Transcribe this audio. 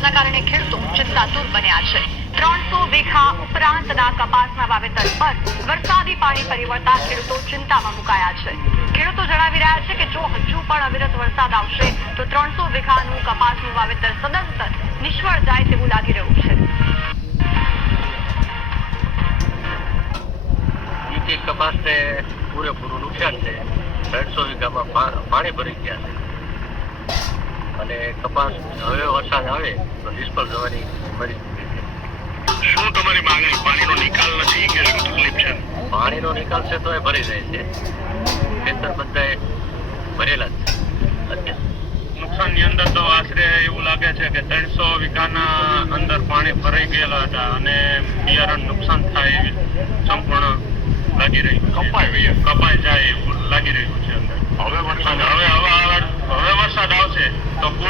જેના કારણે ખેડૂતો ચિંતાતુર બન્યા છે. ત્રણસો વીઘા ઉપરાંતના કપાસના વાવેતર પર વરસાદી પાણી પરિવર્તા ખેડૂતો ચિંતામાં મુકાયા છે. ખેડૂતો જણાવી રહ્યા છે કે જો હજુ પણ અવિરત વરસાદ આવશે, તો ત્રણસો વીઘાનું કપાસનું વાવેતર સદંતર નિષ્ફળ જાય તેવું લાગી રહ્યું છે. કપાસ કપાસને પૂરેપૂરું નુકસાન છે. ત્રણસો વીઘામાં પાણી ભરી ગયા છે. અને કપાસ હવે વરસાદ આવે તો નિષ્ફળ જવાની પરિસ્થિતિ છે. શું તમારી માંગણી પાણીનો નિકાલ નથી કે શું તકલીફ છે પાણીનો નિકાલ છે તો એ ભરી જાય છે. ખેતર બધાએ ભરેલા છે. અત્યારે નુકસાનની અંદર તો આશરે એવું લાગે છે કે ત્રણસો વીઘાના અંદર પાણી ભરાઈ ગયેલા હતા અને બિયારણ નુકસાન થાય એવી સંપૂર્ણ લાગી રહ્યું કપાય. કપાય કપાઈ જાય એવું લાગી રહ્યું છે અંદર. હવે વરસાદ